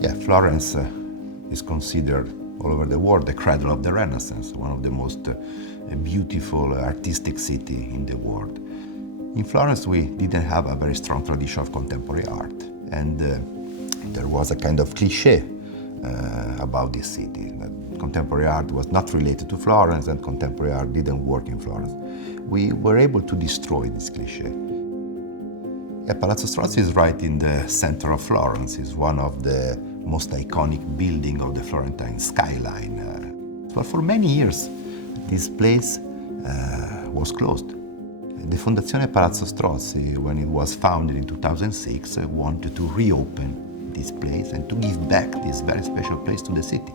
Yeah, Florence is considered all over the world the cradle of the Renaissance, one of the most beautiful artistic city in the world. In Florence, we didn't have a very strong tradition of contemporary art, and there was a kind of cliché about this city. That contemporary art was not related to Florence, and contemporary art didn't work in Florence. We were able to destroy this cliché. Yeah, Palazzo Strozzi is right in the center of Florence. It's one of the most iconic buildings of the Florentine skyline. But for many years, this place was closed. The Fondazione Palazzo Strozzi, when it was founded in 2006, wanted to reopen this place and to give back this very special place to the city.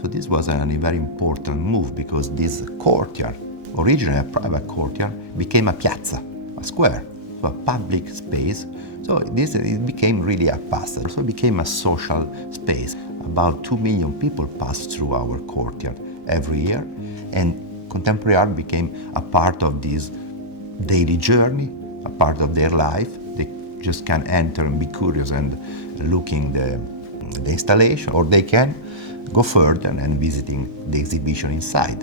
So this was a very important move because this courtyard, originally a private courtyard, became a piazza, a square, so a public space. So it became really a passage. So it became a social space. About 2 million people pass through our courtyard every year, and contemporary art became a part of this daily journey, a part of their life. They just can enter and be curious and looking the installation, or they can go further and visiting the exhibition inside.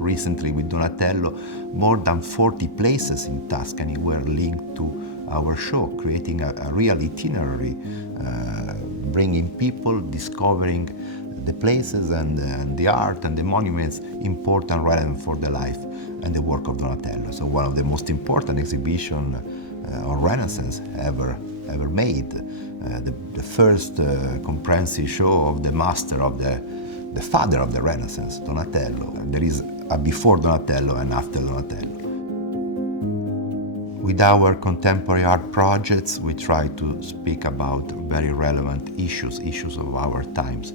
Recently with Donatello, more than 40 places in Tuscany were linked to our show, creating a real itinerary, bringing people, discovering the places and the art and the monuments important, relevant for the life and the work of Donatello. So one of the most important exhibitions on Renaissance ever made. The first comprehensive show of the master of the father of the Renaissance, Donatello. There is a before Donatello and after Donatello. With our contemporary art projects, we try to speak about very relevant issues of our times.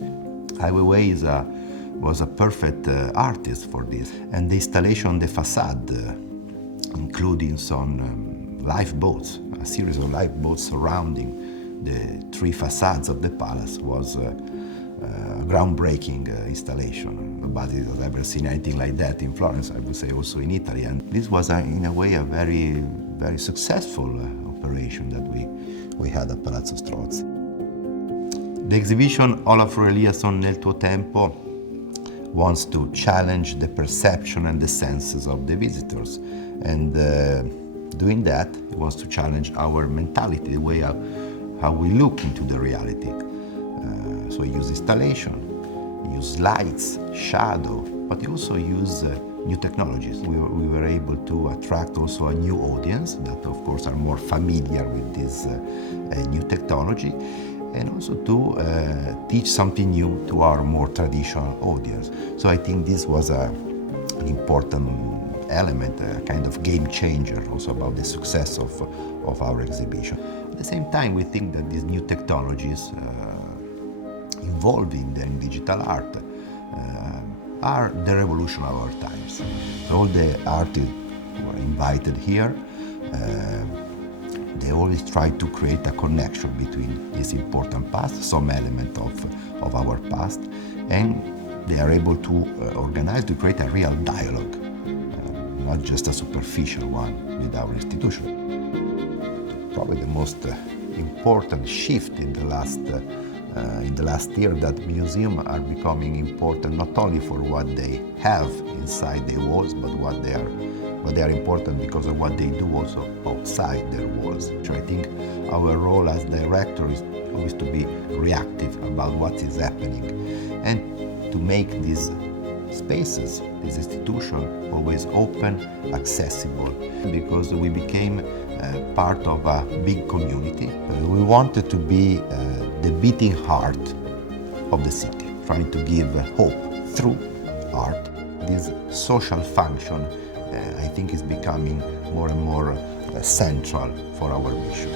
Ai Weiwei was a perfect artist for this, and the installation on the facade, including some lifeboats, a series of lifeboats surrounding the 3 facades of the palace, was a groundbreaking installation. Nobody has ever seen anything like that in Florence, I would say also in Italy. And this was, in a way, a very, very successful operation that we had at Palazzo Strozzi. The exhibition Olafur Eliasson nel tuo tempo wants to challenge the perception and the senses of the visitors. And doing that, it wants to challenge our mentality, the way how we look into the reality. So we use installation, use lights, shadow, but we also use new technologies. We were able to attract also a new audience that, of course, are more familiar with this new technology, and also to teach something new to our more traditional audience. So I think this was an important element, a kind of game changer also about the success of our exhibition. At the same time, we think that these new technologies involved in digital art are the revolution of our times. So all the artists who are invited here, they always try to create a connection between this important past, some element of our past, and they are able to organize, to create a real dialogue, not just a superficial one with our institution. Probably the most important shift in the last year, that museums are becoming important not only for what they have inside their walls, but they are important because of what they do also outside their walls. So I think our role as director is always to be reactive about what is happening and to make these spaces, this institution, always open, accessible, because we became part of a big community. We wanted to be the beating heart of the city, trying to give hope through art. This social function, I think, is becoming more and more central for our mission.